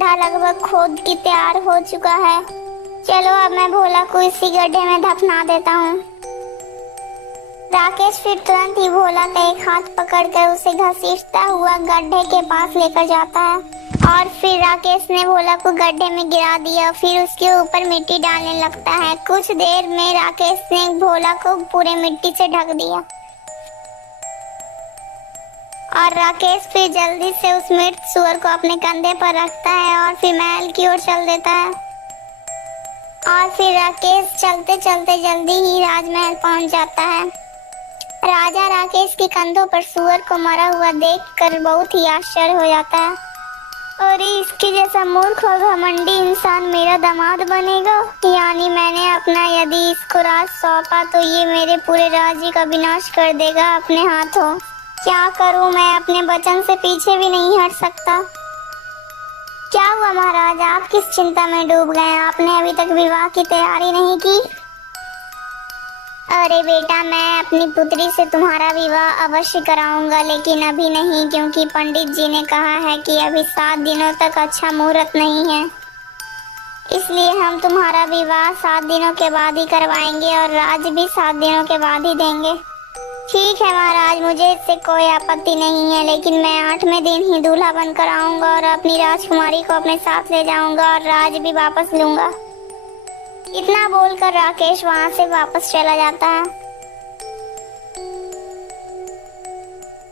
गड्ढा लगभग खोद के तैयार हो चुका है। चलो अब मैं भोला को इसी गड्ढे में दफना देता हूँ। राकेश फिर तुरंत ही भोला का एक हाथ पकड़कर उसे घसीटता हुआ गड्ढे के पास लेकर जाता है और फिर राकेश ने भोला को गड्ढे में गिरा दिया। फिर उसके ऊपर मिट्टी डालने लगता है। कुछ देर में राकेश ने भोला को पूरे मिट्टी से ढक दिया और राकेश फिर जल्दी से उस मृत सूअर को अपने कंधे पर रखता है और फिर महल की ओर चल देता है। और फिर राकेश चलते चलते जल्दी ही राजमहल पहुंच जाता है। राजा राकेश के कंधों पर सूअर को मरा हुआ देखकर बहुत ही आश्चर्य हो जाता है। अरे इसके जैसा मूर्ख और घमंडी इंसान मेरा दामाद बनेगा? यानी मैंने अपना यदि इसको राज सौंपा तो ये मेरे पूरे राज्य का विनाश कर देगा अपने हाथों। क्या करूं, मैं अपने वचन से पीछे भी नहीं हट सकता। क्या हुआ महाराज, आप किस चिंता में डूब गए? आपने अभी तक विवाह की तैयारी नहीं की? अरे बेटा, मैं अपनी पुत्री से तुम्हारा विवाह अवश्य कराऊंगा, लेकिन अभी नहीं, क्योंकि पंडित जी ने कहा है कि अभी 7 दिनों तक अच्छा मुहूर्त नहीं है। इसलिए हम तुम्हारा विवाह 7 दिनों के बाद ही करवाएंगे और राज भी 7 दिनों के बाद ही देंगे। ठीक है महाराज, मुझे इससे कोई आपत्ति नहीं है, लेकिन मैं 8वें दिन ही दूल्हा बनकर आऊंगा और अपनी राजकुमारी को अपने साथ ले जाऊंगा और राज भी वापस लूंगा। इतना बोलकर राकेश वहां से वापस चला जाता है।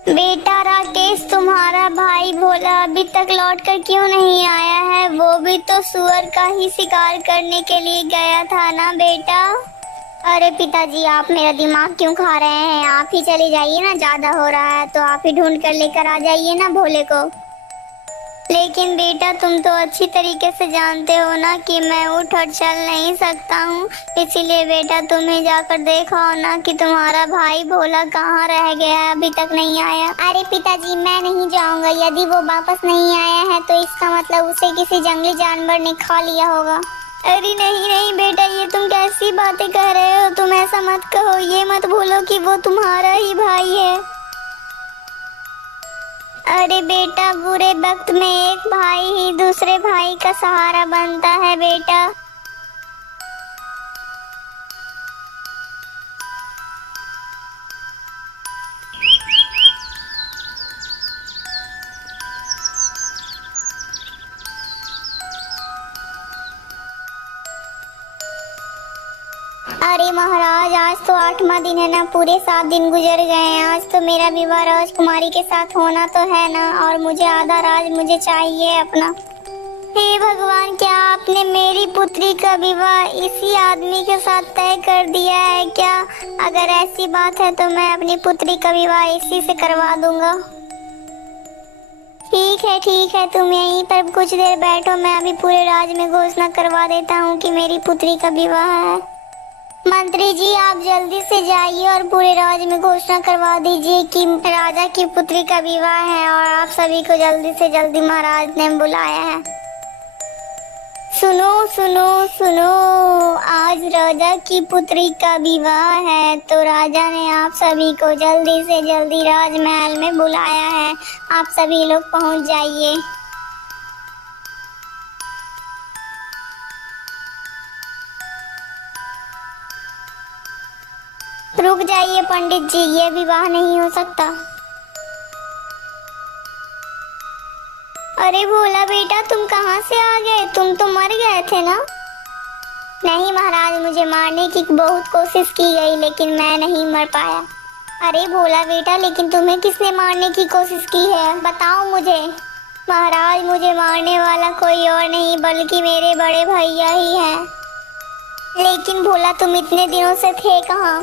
बेटा राकेश, तुम्हारा भाई भोला अभी तक लौटकर क्यों नहीं आया है? वो भी तो सूअर का ही शिकार करने के लिए गया था ना बेटा? अरे पिताजी, आप मेरा दिमाग क्यों खा रहे हैं? आप ही चले जाइए ना, ज्यादा हो रहा है तो आप ही ढूंढ कर लेकर आ जाइए ना भोले को। लेकिन बेटा, तुम तो अच्छी तरीके से जानते हो ना कि मैं उठ और चल नहीं सकता हूँ, इसीलिए बेटा तुम ही जाकर देखो ना कि तुम्हारा भाई भोला कहाँ रह गया है, अभी तक नहीं आया। अरे पिताजी, मैं नहीं जाऊँगा। यदि वो वापस नहीं आया है तो इसका मतलब उसे किसी जंगली जानवर ने खा लिया होगा। अरे नहीं नहीं बेटा, ये तुम कैसी बातें कह रहे हो? तुम ऐसा मत कहो, ये मत भूलो कि वो तुम्हारा ही भाई है। अरे बेटा, बुरे वक्त में एक भाई ही दूसरे भाई का सहारा बनता है बेटा। अरे महाराज, आज तो 8वां दिन है ना, पूरे 7 दिन गुजर गए हैं। आज तो मेरा विवाह राजकुमारी के साथ होना तो है ना, और मुझे आधा राज मुझे चाहिए अपना। हे भगवान, क्या आपने मेरी पुत्री का विवाह इसी आदमी के साथ तय कर दिया है क्या? अगर ऐसी बात है तो मैं अपनी पुत्री का विवाह इसी से करवा दूंगा। ठीक है, तुम यहीं पर कुछ देर बैठो, मैं अभी पूरे राज में घोषणा करवा देता हूँ कि मेरी पुत्री का विवाह है। मंत्री जी, आप जल्दी से जाइए और पूरे राज्य में घोषणा करवा दीजिए कि राजा की पुत्री का विवाह है और आप सभी को जल्दी से जल्दी महाराज ने बुलाया है। सुनो सुनो सुनो, आज राजा की पुत्री का विवाह है तो राजा ने आप सभी को जल्दी से जल्दी राजमहल में बुलाया है। आप सभी लोग पहुंच जाइए। रुक जाइए पंडित जी, ये विवाह नहीं हो सकता। अरे भोला बेटा, तुम कहाँ से आ गए? तुम तो मर गए थे ना? नहीं महाराज, मुझे मारने की बहुत कोशिश की गई लेकिन मैं नहीं मर पाया। अरे भोला बेटा, लेकिन तुम्हें किसने मारने की कोशिश की है, बताओ मुझे। महाराज, मुझे मारने वाला कोई और नहीं बल्कि मेरे बड़े भैया ही हैं। लेकिन भोला, तुम इतने दिनों से थे कहाँ?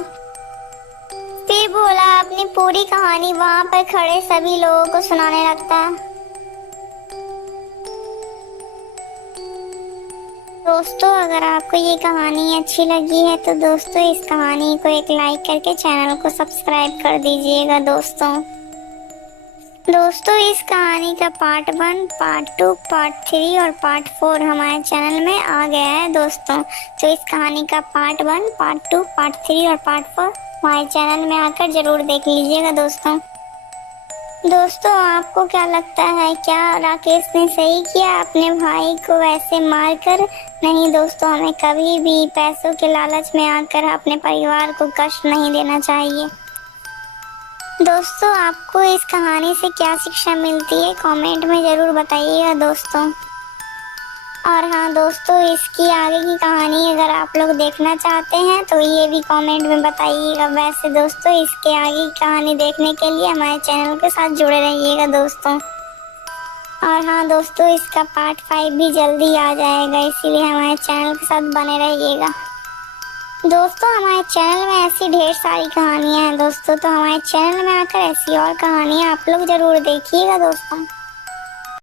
फिर भोला अपनी पूरी कहानी वहाँ पर खड़े सभी लोगों को सुनाने लगता है। दोस्तों, अगर आपको ये कहानी अच्छी लगी है तो दोस्तों इस कहानी को एक लाइक करके चैनल को सब्सक्राइब कर दीजिएगा। दोस्तों इस कहानी का पार्ट 1, पार्ट 2, पार्ट 3 और पार्ट 4 हमारे चैनल में आ गया है दोस्तों। तो इस कहानी का पार्ट 1, पार्ट 2, पार्ट 3 और पार्ट 4 हमारे चैनल में आकर जरूर देख लीजिएगा दोस्तों। दोस्तों आपको क्या लगता है, क्या राकेश ने सही किया अपने भाई को वैसे मारकर? नहीं दोस्तों, हमें कभी भी पैसों के लालच में आकर अपने परिवार को कष्ट नहीं देना चाहिए। दोस्तों आपको इस कहानी से क्या शिक्षा मिलती है, कमेंट में ज़रूर बताइएगा दोस्तों। और हाँ दोस्तों, इसकी आगे की कहानी अगर आप लोग देखना चाहते हैं तो ये भी कमेंट में बताइएगा। वैसे दोस्तों इसके आगे की कहानी देखने के लिए हमारे चैनल के साथ जुड़े रहिएगा दोस्तों। और हाँ दोस्तों, इसका पार्ट 5 भी जल्दी आ जाएगा, इसीलिए हमारे चैनल के साथ बने रहिएगा दोस्तों। हमारे चैनल में ऐसी ढेर सारी कहानियाँ हैं दोस्तों, तो हमारे चैनल में आकर ऐसी और कहानियाँ आप लोग ज़रूर देखिएगा दोस्तों।